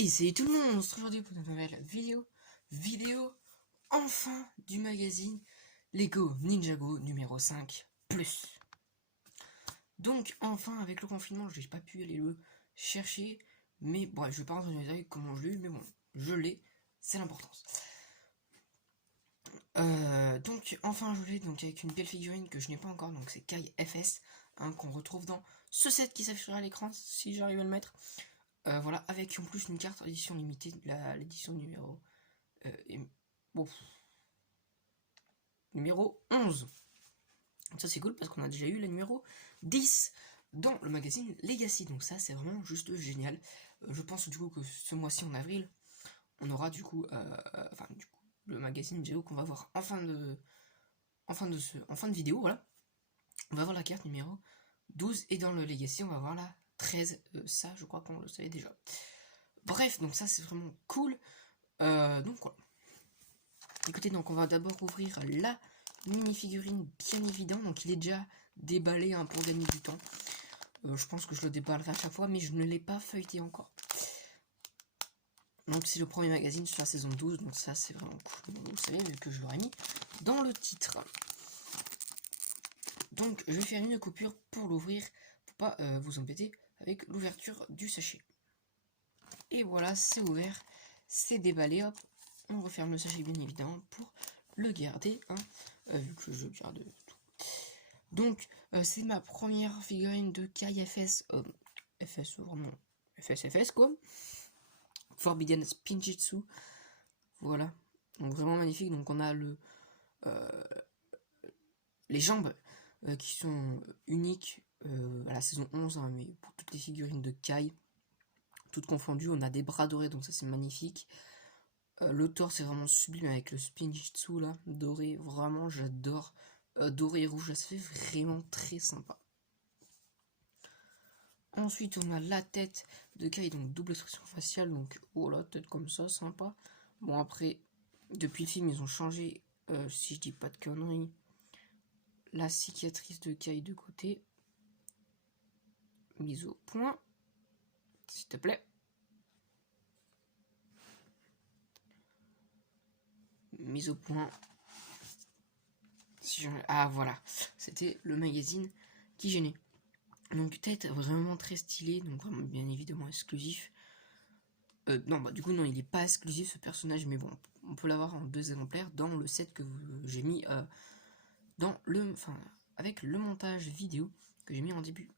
Et salut tout le monde, on se retrouve aujourd'hui pour une nouvelle vidéo enfin du magazine Lego Ninjago numéro 5 plus. Donc enfin avec le confinement j'ai pas pu aller le chercher, mais bon je vais pas rentrer dans les détails comment je l'ai eu, mais bon je l'ai, c'est l'importance. Donc enfin je l'ai donc avec une belle figurine que je n'ai pas encore, donc c'est Kai FS qu'on retrouve dans ce set qui s'affichera à l'écran si j'arrive à le mettre. Voilà, avec en plus une carte édition limitée, l'édition numéro bon, numéro 11. Ça c'est cool parce qu'on a déjà eu la numéro 10 dans le magazine Legacy, donc ça c'est vraiment juste génial. Je pense du coup que ce mois-ci en avril, on aura du coup, le magazine vidéo qu'on va voir en fin de vidéo, voilà. On va voir la carte numéro 12 et dans le Legacy on va voir la 13, ça je crois qu'on le savait déjà. Bref, donc ça c'est vraiment cool. Donc voilà. Écoutez, donc on va d'abord ouvrir la mini-figurine, bien évident. Donc il est déjà déballé pour gagner du temps. Je pense que je le déballerai à chaque fois, mais je ne l'ai pas feuilleté encore. Donc c'est le premier magazine sur la saison 12, donc ça c'est vraiment cool. Vous le savez, vu que je l'aurais mis dans le titre. Donc je vais faire une coupure pour l'ouvrir, pour pas vous embêter avec l'ouverture du sachet. Et voilà, c'est ouvert, c'est déballé, hop. On referme le sachet bien évidemment pour le garder, vu que je garde tout. Donc c'est ma première figurine de Kai FS, FS vraiment, FS quoi. Forbidden Spinjitzu, voilà. Donc vraiment magnifique, donc on a les jambes qui sont uniques à la saison 11, mais pour toutes les figurines de Kai, toutes confondues, on a des bras dorés, donc ça c'est magnifique. Le torse c'est vraiment sublime avec le Spinjitzu là, doré, vraiment j'adore. Doré et rouge, ça fait vraiment très sympa. Ensuite on a la tête de Kai, donc double expression faciale, donc oh la tête comme ça, sympa. Bon après, depuis le film ils ont changé, si je dis pas de conneries, la cicatrice de Kai de côté. Mise au point, s'il te plaît. Mise au point. Ah voilà, c'était le magazine qui gênait. Donc tête vraiment très stylée, donc vraiment bien évidemment exclusif. Non, bah du coup non, il est pas exclusif ce personnage, mais bon, on peut l'avoir en 2 exemplaires dans le set que j'ai mis avec le montage vidéo que j'ai mis en début.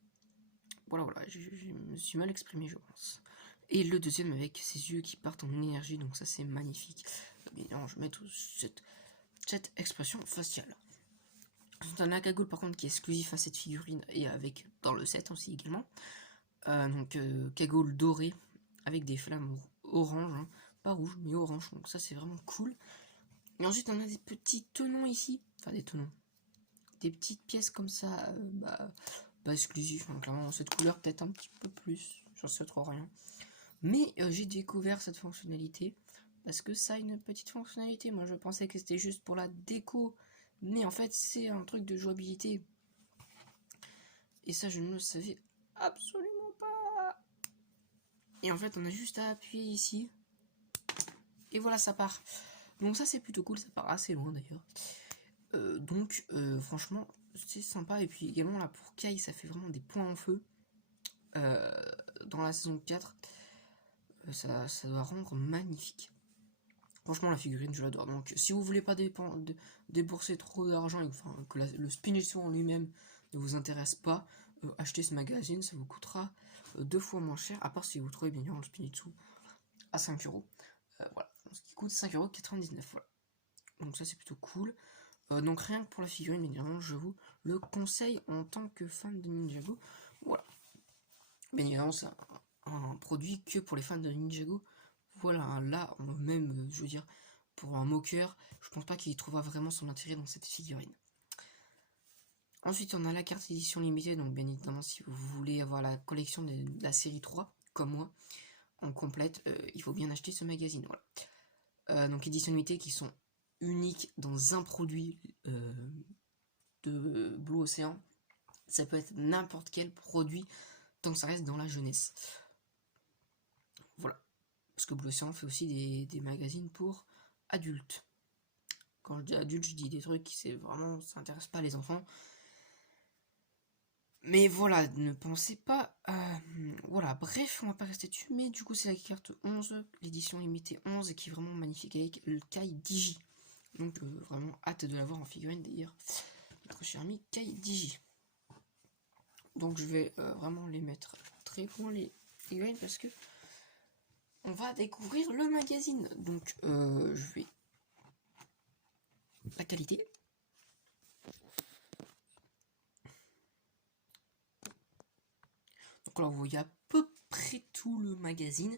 Voilà, je me suis mal exprimé, je pense. Et le deuxième avec ses yeux qui partent en énergie, donc ça c'est magnifique. Mais non, je mets tout cette expression faciale. Ensuite, on a Cagoule par contre qui est exclusif à cette figurine et avec dans le set aussi également. Donc cagoule dorée avec des flammes orange, pas rouge mais orange, donc ça c'est vraiment cool. Et ensuite on a des petits tenons ici, enfin des tenons, des petites pièces comme ça, pas exclusif, donc clairement cette couleur peut-être un petit peu plus, j'en sais trop rien. Mais j'ai découvert cette fonctionnalité parce que ça a une petite fonctionnalité. Moi je pensais que c'était juste pour la déco, mais en fait c'est un truc de jouabilité. Et ça je ne le savais absolument pas. Et en fait on a juste à appuyer ici. Et voilà, ça part. Donc ça c'est plutôt cool, ça part assez loin d'ailleurs. Donc franchement c'est sympa. Et puis également là pour Kai ça fait vraiment des points en feu. Dans la saison 4. Ça doit rendre magnifique. Franchement la figurine je l'adore. Donc si vous voulez pas débourser trop d'argent et que le Spinjitzu en lui-même ne vous intéresse pas, achetez ce magazine, ça vous coûtera 2 fois moins cher, à part si vous trouvez bien le Spinjitzu à 5€. Voilà, ce qui coûte 5,99€. Voilà. Donc ça c'est plutôt cool. Donc rien que pour la figurine, évidemment, je vous le conseille en tant que fan de Ninjago. Voilà. Bien évidemment, c'est un produit que pour les fans de Ninjago. Voilà, là, même, je veux dire, pour un moqueur, je pense pas qu'il trouvera vraiment son intérêt dans cette figurine. Ensuite, on a la carte édition limitée, donc bien évidemment, si vous voulez avoir la collection de la série 3, comme moi, en complète, il faut bien acheter ce magazine, voilà. Donc édition limitée qui sont uniques dans un produit de Blue Ocean. Ça peut être n'importe quel produit tant que ça reste dans la jeunesse. Voilà. parce que Blue Océan fait aussi des magazines pour adultes. Quand je dis adulte, je dis des trucs qui ça intéresse pas les enfants. Mais voilà, ne pensez pas voilà, bref, on va pas rester dessus, mais du coup c'est la carte 11, l'édition limitée 11, et qui est vraiment magnifique avec le Kai Digi. Donc vraiment hâte de l'avoir en figurine d'ailleurs, notre cher ami Kai Digi. Donc je vais vraiment les mettre très loin les figurines parce que on va découvrir le magazine. Donc je vais... La qualité. Donc là vous voyez à peu près tout le magazine.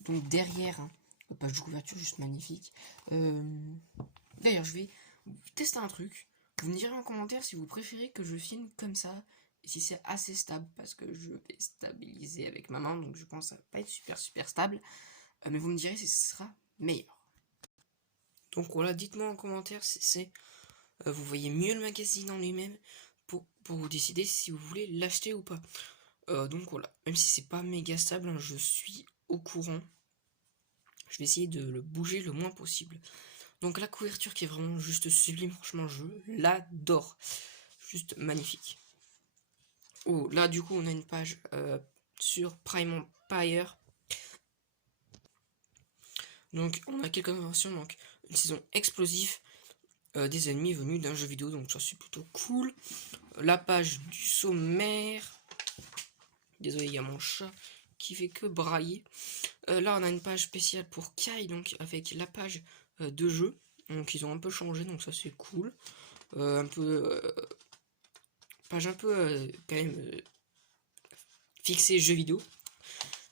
Donc derrière, hein, la page de couverture juste magnifique. D'ailleurs je vais tester un truc. Vous me direz en commentaire si vous préférez que je filme comme ça et si c'est assez stable, parce que je vais stabiliser avec ma main, donc je pense que ça va pas être super stable. Mais vous me direz si ce sera meilleur. Donc voilà, dites-moi en commentaire si vous voyez mieux le magazine en lui-même pour vous décider si vous voulez l'acheter ou pas. Donc voilà, même si c'est pas méga stable, hein, je suis au courant. Je vais essayer de le bouger le moins possible. Donc la couverture qui est vraiment juste sublime, franchement je l'adore. Juste magnifique. Oh, là du coup on a une page sur Prime Empire. Donc on a quelques informations, donc une saison explosive, des ennemis venus d'un jeu vidéo, donc ça c'est plutôt cool. La page du sommaire. Désolé, il y a mon chat qui fait que brailler. Là on a une page spéciale pour Kai, donc avec la page de jeu. Donc ils ont un peu changé, donc ça c'est cool. Un peu... page un peu quand même fixée jeu vidéo.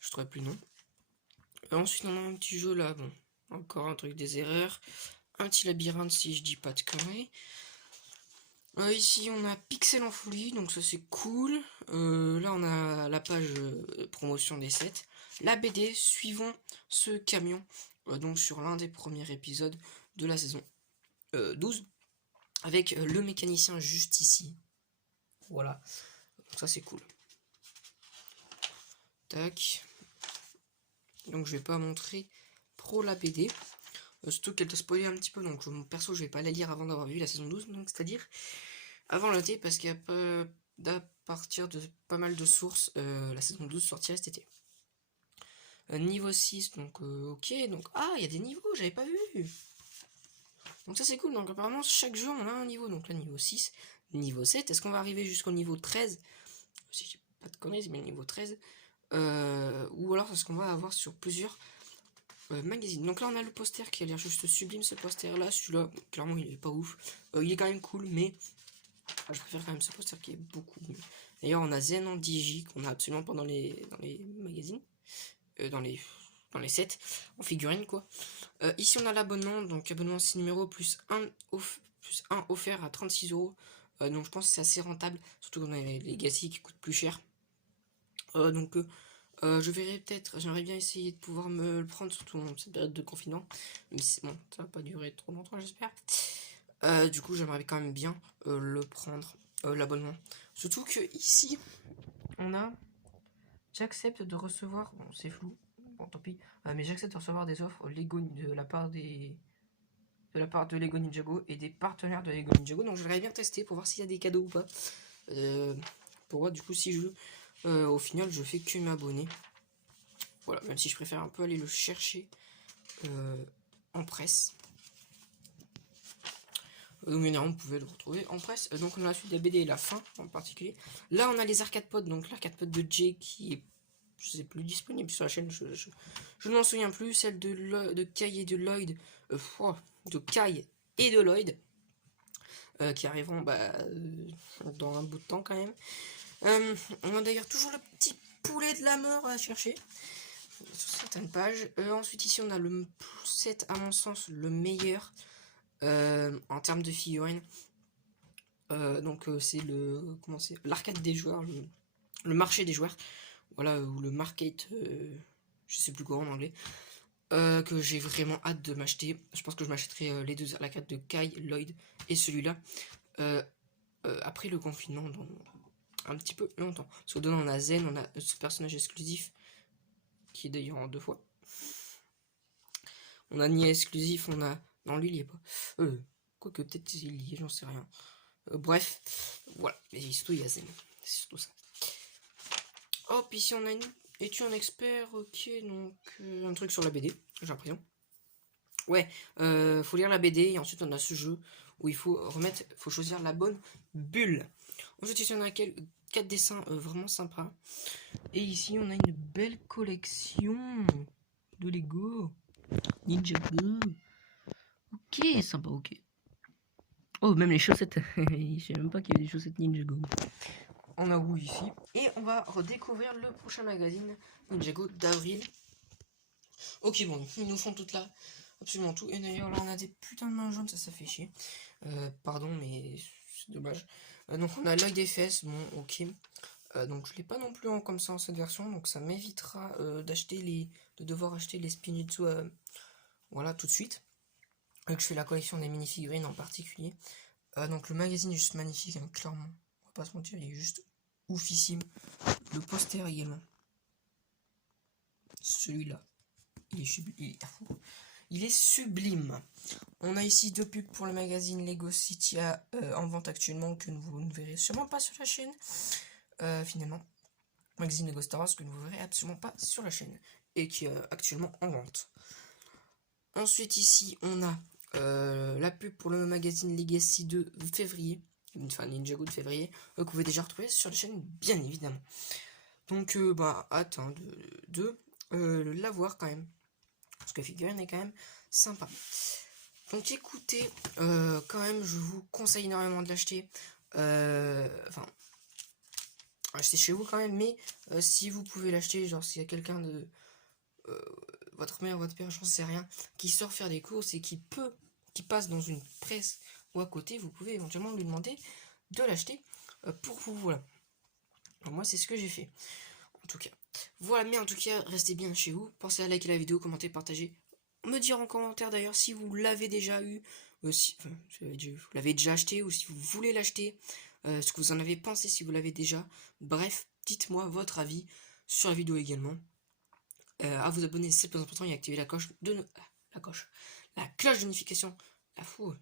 Je trouvais plus le nom. Ensuite on a un petit jeu là, bon. Encore un truc des erreurs. Un petit labyrinthe si je dis pas de conneries. Ici on a Pixel en folie, donc ça c'est cool. Là on a la page promotion des sets. La BD suivant ce camion, donc sur l'un des premiers épisodes de la saison 12. Avec le mécanicien juste ici. Voilà, donc ça c'est cool. Tac. Donc je vais pas montrer pro la BD. Surtout qu'elle te spoiler un petit peu, donc mon perso je vais pas la lire avant d'avoir vu la saison 12, donc c'est-à-dire avant l'été, parce qu'il y a pas à partir de pas mal de sources, la saison 12 sortira cet été. Niveau 6, donc ok, donc ah il y a des niveaux, j'avais pas vu. Donc ça c'est cool, donc apparemment chaque jour on a un niveau, donc là niveau 6, niveau 7, est-ce qu'on va arriver jusqu'au niveau 13? Si j'ai pas de conneries, mais le niveau 13. Ou alors est-ce qu'on va avoir sur plusieurs magazines. Donc là on a le poster qui a l'air juste sublime, ce poster là, celui-là clairement il est pas ouf, il est quand même cool, mais je préfère quand même ce poster qui est beaucoup mieux. D'ailleurs on a Zen en Digi qu'on a absolument pas dans les magazines, dans les sets en figurine quoi. Ici on a l'abonnement, donc abonnement 6 numéros plus 1 offert à 36€. Donc je pense que c'est assez rentable, surtout qu'on a les Legacy qui coûtent plus cher. Donc je verrai peut-être, j'aimerais bien essayer de pouvoir me le prendre, surtout en cette période de confinement. Mais bon, ça va pas durer trop longtemps, j'espère. Du coup, j'aimerais quand même bien le prendre, l'abonnement. Surtout que ici, on a... J'accepte de recevoir... Bon, c'est flou, bon, tant pis. Mais j'accepte de recevoir des offres Lego de la part de Lego Ninjago et des partenaires de Lego Ninjago. Donc, j'aimerais bien tester pour voir s'il y a des cadeaux ou pas. Pour voir, du coup, si je... au final, je fais que m'abonner. Voilà, même si je préfère un peu aller le chercher en presse. Mais non, on pouvait le retrouver en presse. Donc on a la suite de la BD et la fin en particulier. Là on a les arcade pods, donc l'arcade pod de Jay qui est, je sais plus, disponible sur la chaîne, je ne m'en souviens plus. Celle de Kai et de Lloyd, de Kai et de Lloyd, qui arriveront dans un bout de temps quand même. On a d'ailleurs toujours le petit poulet de la mort à chercher sur certaines pages. Ensuite ici on a le set, à mon sens le meilleur en termes de figurines. Donc c'est l'arcade des joueurs, le marché des joueurs, voilà, ou le market, je sais plus quoi en anglais, que j'ai vraiment hâte de m'acheter. Je pense que je m'achèterai les deux, l'arcade de Kai, Lloyd et celui-là après le confinement, dans un petit peu longtemps. Parce que dedans on a Zen, on a ce personnage exclusif qui est d'ailleurs en 2 fois. On a Nier exclusif, on a... Non, lui, il y est pas. Quoique, peut-être il y est, j'en sais rien. Bref, voilà. Et surtout, il y a Zen. C'est surtout ça. Hop, ici, on a une étude en expert. Ok, donc, un truc sur la BD, j'ai l'impression. Ouais, faut lire la BD, et ensuite, on a ce jeu où il faut choisir la bonne bulle. Ensuite, ici, on a 4 dessins vraiment sympas. Et ici, on a une belle collection de Lego. Ninjago. Ok, sympa, ok. Oh, même les chaussettes. Je sais même pas qu'il y avait des chaussettes Ninjago. On a où ici. Et on va redécouvrir le prochain magazine Ninjago d'avril. Ok, bon, ils nous font tout là. Absolument tout. Et d'ailleurs, là, on a des putains de mains jaunes, ça fait chier. Pardon, mais c'est dommage. Donc, on a l'œil des fesses. Bon, ok. Donc, je l'ai pas non plus comme ça en cette version. Donc, ça m'évitera de devoir acheter les Spinitzu voilà, tout de suite. Donc, je fais la collection des mini-figurines en particulier. Donc, le magazine est juste magnifique, hein, clairement. On va pas se mentir, il est juste oufissime. Le poster également. Celui-là. Il est sublime. On a ici 2 pubs pour le magazine Lego City en vente actuellement que vous ne verrez sûrement pas sur la chaîne. Finalement, magazine Lego Star Wars que vous ne verrez absolument pas sur la chaîne et qui est actuellement en vente. Ensuite ici on a la pub pour le magazine Legacy de février, enfin Ninjago de février, que vous pouvez déjà retrouver sur la chaîne bien évidemment. Donc hâte de l'avoir quand même. Parce que la figurine est quand même sympa. Donc écoutez, quand même, je vous conseille énormément de l'acheter. Enfin, acheter chez vous quand même, mais si vous pouvez l'acheter, genre s'il y a quelqu'un de votre mère, votre père, j'en sais rien, qui sort faire des courses et qui passe dans une presse ou à côté, vous pouvez éventuellement lui demander de l'acheter pour vous. Voilà. Alors, moi, c'est ce que j'ai fait. En tout cas. Voilà, mais en tout cas, restez bien chez vous. Pensez à liker la vidéo, commenter, partager. Me dire en commentaire d'ailleurs si vous l'avez déjà eu, si vous l'avez déjà acheté ou si vous voulez l'acheter, ce que vous en avez pensé si vous l'avez déjà. Bref, dites-moi votre avis sur la vidéo également. À vous abonner, c'est le plus important, et activer la cloche la cloche de notification.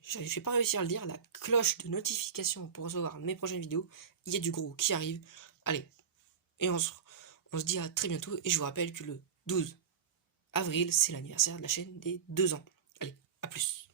Je vais pas réussir à le dire, la cloche de notification pour recevoir mes prochaines vidéos. Il y a du gros qui arrive. Allez, et on se dit à très bientôt. Et je vous rappelle que le 12 avril, c'est l'anniversaire de la chaîne des 2 ans. Allez, à plus.